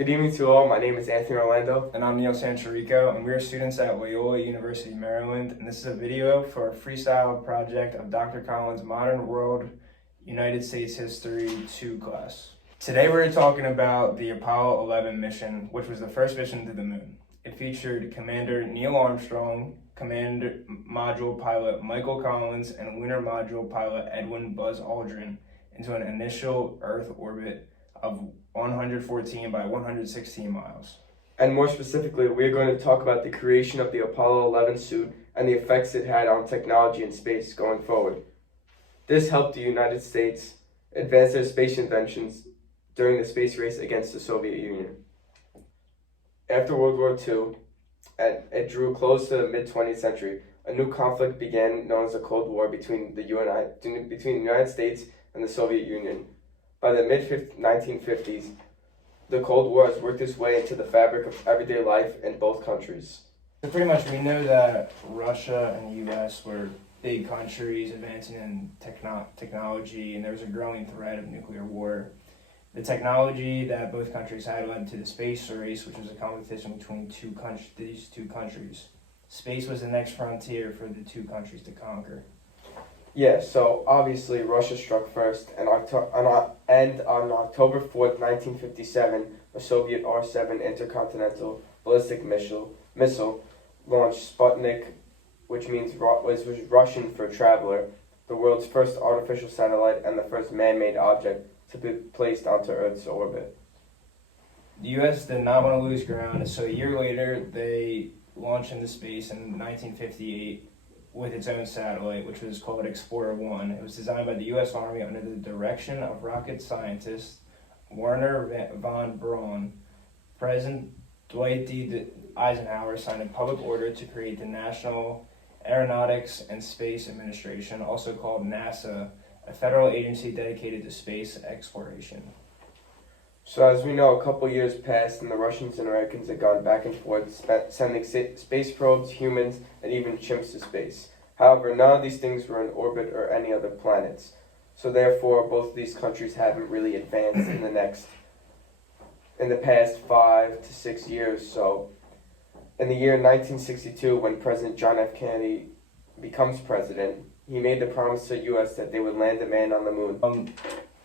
Good evening to all. My name is Anthony Orlando. And I'm Sanchirico, and we're students at Loyola University, Maryland. And this is a video for a freestyle project of Dr. Collins' Modern World United States History 2 class. Today we're talking about the Apollo 11 mission, which was the first mission to the moon. It featured Commander Neil Armstrong, Commander Module Pilot Michael Collins, and Lunar Module Pilot Edwin Buzz Aldrin into an initial Earth orbit of 114 by 116 miles. And more specifically, we're going to talk about the creation of the Apollo 11 suit and the effects it had on technology and space going forward. This helped the United States advance their space inventions during the space race against the Soviet Union. After World War II, it drew close to the mid-20th century. A new conflict began known as the Cold War between the United States and the Soviet Union. By the mid-1950s, the Cold War has worked its way into the fabric of everyday life in both countries. So pretty much we know that Russia and the US were big countries advancing in technology, and there was a growing threat of nuclear war. The technology that both countries had led to the space race, which was a competition between these two countries. Space was the next frontier for the two countries to conquer. Yeah, so obviously Russia struck first, and on October 4th, 1957, a Soviet R-7 intercontinental ballistic missile launched Sputnik, which was Russian for traveler, the world's first artificial satellite and the first man-made object to be placed onto Earth's orbit. The U.S. did not want to lose ground, so a year later they launched into space in 1958 with its own satellite, which was called Explorer-1. It was designed by the U.S. Army under the direction of rocket scientist Wernher von Braun. President Dwight D. Eisenhower signed a public order to create the National Aeronautics and Space Administration, also called NASA, a federal agency dedicated to space exploration. So as we know, a couple years passed and the Russians and Americans had gone back and forth, sending space probes, humans, and even chimps to space. However, none of these things were in orbit or any other planets. So therefore, both of these countries haven't really advanced in the past 5 to 6 years. So in the year 1962, when President John F. Kennedy becomes president, he made the promise to the U.S. that they would land a man on the moon.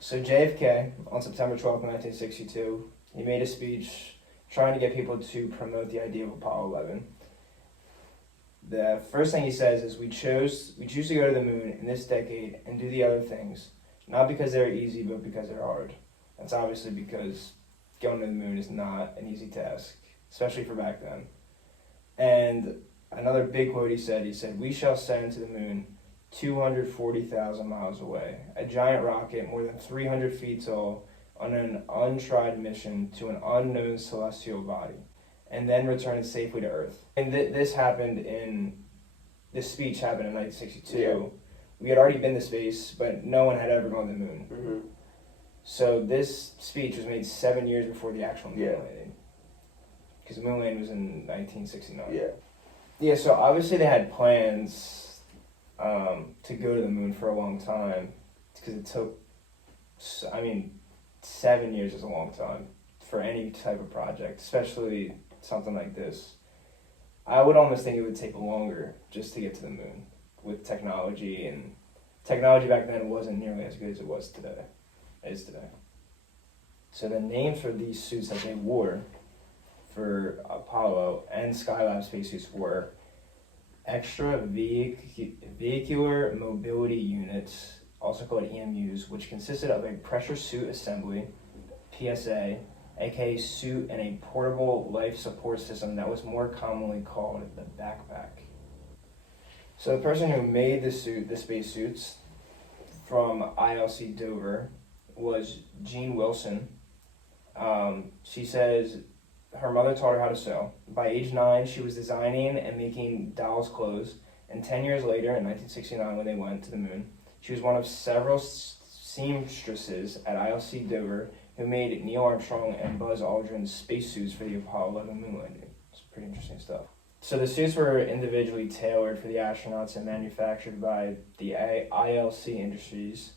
So JFK, on September 12, 1962, he made a speech trying to get people to promote the idea of Apollo 11. The first thing he says is, we choose to go to the moon in this decade and do the other things, not because they're easy, but because they're hard. That's obviously because going to the moon is not an easy task, especially for back then. And another big quote he said, we shall send to the moon 240,000 miles away, a giant rocket more than 300 feet tall on an untried mission to an unknown celestial body, and then return it safely to Earth. And this speech happened in 1962. Yeah. We had already been to space, but no one had ever gone to the moon. Mm-hmm. So this speech was made 7 years before the actual moon Yeah. landing, because the moon landing was in 1969. Yeah, so obviously they had plans to go to the moon for a long time, because it took, 7 years is a long time for any type of project, especially something like this. I would almost think it would take longer just to get to the moon with technology, and technology back then wasn't nearly as good as it is today. So the names for these suits that they wore for Apollo and Skylab spacesuits were Extra Vehicular Mobility Units, also called EMUs, which consisted of a pressure suit assembly, PSA, aka suit, and a portable life support system that was more commonly called the backpack. So the person who made the spacesuits from ILC Dover was Jean Wilson. She says her mother taught her how to sew. By age 9, she was designing and making dolls' clothes, and 10 years later, in 1969, when they went to the moon, she was one of several seamstresses at ILC Dover who made Neil Armstrong and Buzz Aldrin's spacesuits for the Apollo 11 moon landing. It's pretty interesting stuff. So the suits were individually tailored for the astronauts and manufactured by the ILC Industries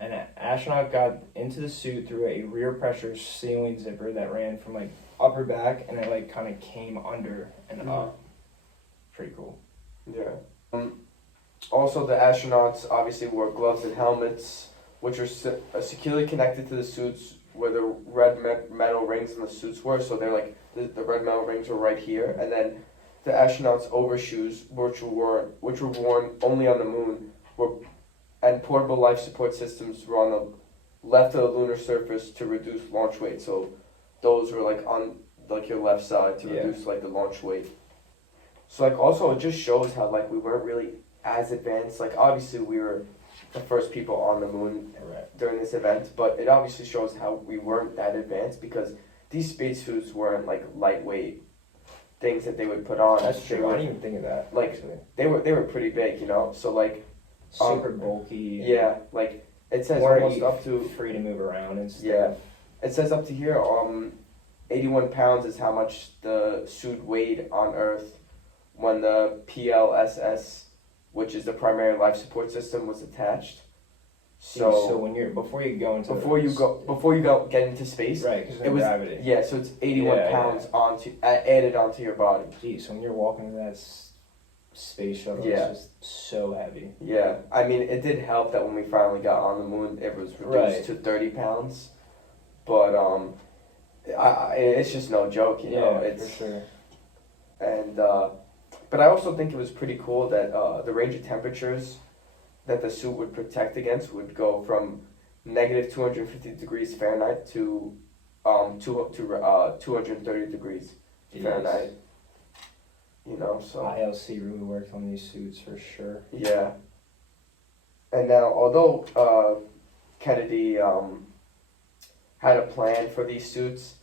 An astronaut got into the suit through a rear pressure ceiling zipper that ran from like upper back, and it like kind of came under and up. Pretty cool. Yeah. Also, the astronauts obviously wore gloves and helmets, which were securely connected to the suits where the red metal rings in the suits were. So they're like the red metal rings were right here, and then the astronauts' overshoes, which were worn only on the moon, and portable life support systems were on the left of the lunar surface to reduce launch weight. So those were like on like your left side to reduce like the launch weight. So like also it just shows how like we weren't really as advanced. Like obviously we were the first people on the moon during this event, but it obviously shows how we weren't that advanced because these spacesuits weren't like lightweight things that they would put on. That's true. I didn't even think of that. Like actually. they were pretty big, you know. So like super bulky. Yeah, like it says Weren't almost up to free to move around and stuff. Yeah, it says up to here. 81 pounds is how much the suit weighed on Earth when the PLSS, which is the primary life support system, was attached. So when you're before you go get into space, right? Because it was gravity. Yeah, so it's 81 pounds added onto your body. Geez, so when you're walking in that space shuttle, it's just so heavy. Yeah, I mean it did help that when we finally got on the moon, it was reduced to 30 pounds, but it's just no joke, you know. It's for sure. And but I also think it was pretty cool that the range of temperatures that the suit would protect against would go from negative 250 degrees Fahrenheit to 230 degrees Fahrenheit. You know, so ILC really worked on these suits for sure. Yeah. And now, although Kennedy had a plan for these suits,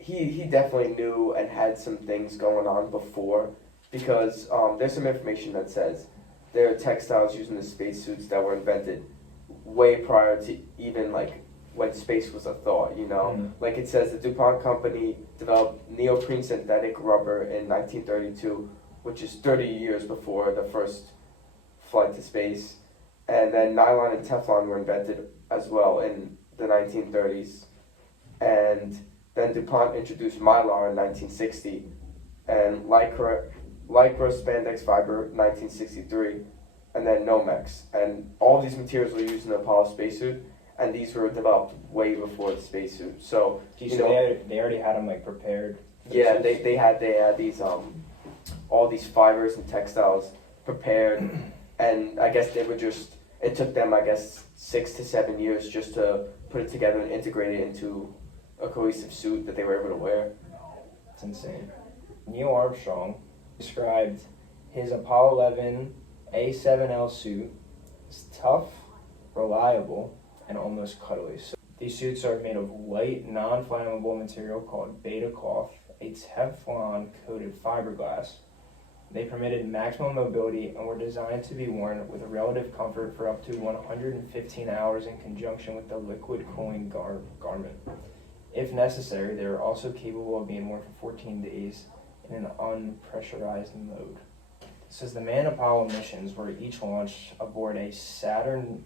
he definitely knew and had some things going on before, because there's some information that says there are textiles using the spacesuits that were invented way prior to even like when space was a thought, you know. Like it says the DuPont company developed neoprene synthetic rubber in 1932, which is 30 years before the first flight to space. And then nylon and Teflon were invented as well in the 1930s. And then DuPont introduced Mylar in 1960, and Lycra spandex fiber 1963, and then Nomex. And all of these materials were used in the Apollo spacesuit, and these were developed way before the spacesuit. So they already had them like prepared. Yeah, they had these all these fibers and textiles prepared, and I guess it took them 6 to 7 years just to put it together and integrate it into a cohesive suit that they were able to wear. It's insane. Neil Armstrong described his Apollo 11 A7L suit as tough, reliable, and almost cuddly. So these suits are made of light, non-flammable material called beta cloth, a Teflon-coated fiberglass. They permitted maximum mobility and were designed to be worn with relative comfort for up to 115 hours in conjunction with the liquid cooling garment. If necessary, they are also capable of being worn for 14 days in an unpressurized mode. It says the manned Apollo missions were each launched aboard a Saturn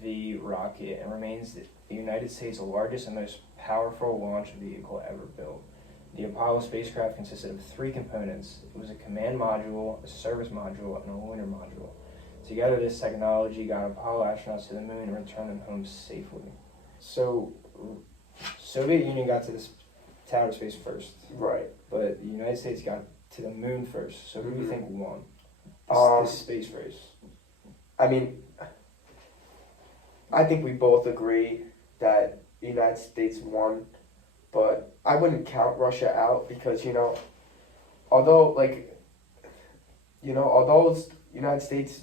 V rocket and remains the United States' largest and most powerful launch vehicle ever built. The Apollo spacecraft consisted of 3 components. It was a command module, a service module, and a lunar module. Together, this technology got Apollo astronauts to the moon and returned them home safely. So, Soviet Union got to this outer space first. Right. But the United States got to the moon first. So who do you think won this space race? I mean, I think we both agree that the United States won, but I wouldn't count Russia out because, although the United States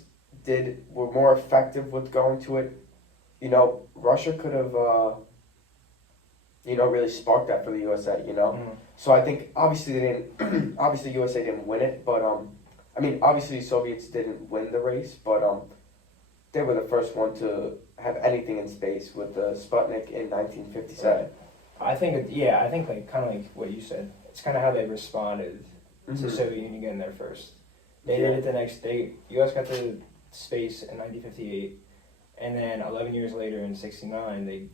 were more effective with going to it, Russia could have, really sparked that for the USA, So I think obviously obviously USA didn't win it, but obviously Soviets didn't win the race, but they were the first one to have anything in space with the Sputnik in 1957. I think kind of like what you said. It's kind of how they responded to Soviet Union getting there first. They did it the next day. U.S. got to space in 1958, And then 11 years later in 69, they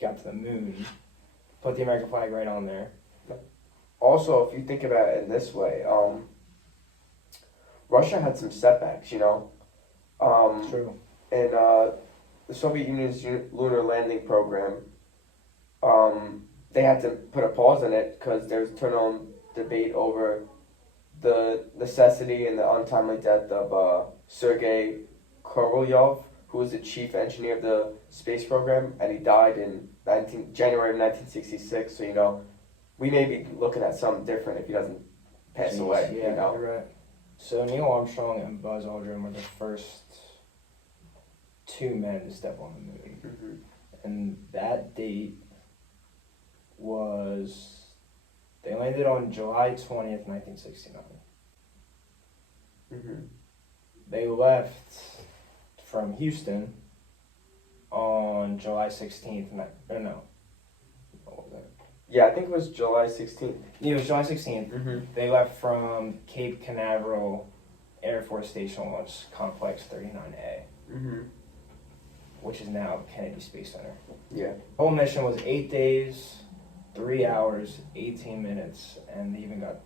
got to the moon, put the American flag right on there. Also, if you think about it in this way, Russia had some setbacks, True. and the Soviet Union's lunar landing program, they had to put a pause on it because there was eternal debate over the necessity and the untimely death of Sergei Korolev, who was the chief engineer of the space program, and he died in January of 1966. So, we may be looking at something different if he doesn't pass away. Yeah, you're right. So Neil Armstrong and Buzz Aldrin were the first two men to step on the moon. Mm-hmm. And that date was, they landed on July 20th, 1969. Mm-hmm. They left from Houston on July 16th. What was that? Yeah, I think it was July 16th. Yeah, it was July 16th. Mm-hmm. They left from Cape Canaveral Air Force Station Launch Complex 39A, Mm-hmm. which is now Kennedy Space Center. Yeah. The whole mission was 8 days, 3 hours, 18 minutes, and they even got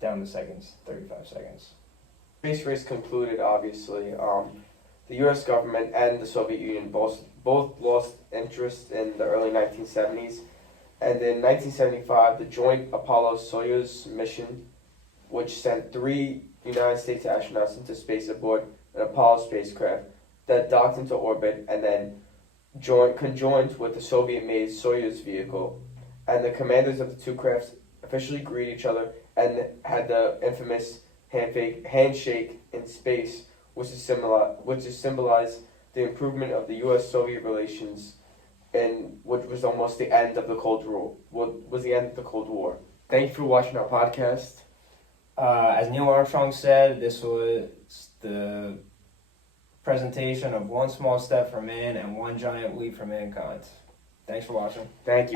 down to seconds, 35 seconds. Space race concluded, obviously. The U.S. government and the Soviet Union both lost interest in the early 1970s. And in 1975, the joint Apollo-Soyuz mission, which sent 3 United States astronauts into space aboard an Apollo spacecraft that docked into orbit and then conjoined with the Soviet-made Soyuz vehicle. And the commanders of the two crafts officially greeted each other and had the infamous handshake in space, which is symbolized the improvement of the U.S.-Soviet relations, and which was almost the end of the Cold War. Thank you for watching our podcast. As Neil Armstrong said, this was the presentation of one small step for man and one giant leap for mankind. Thanks for watching. Thank you.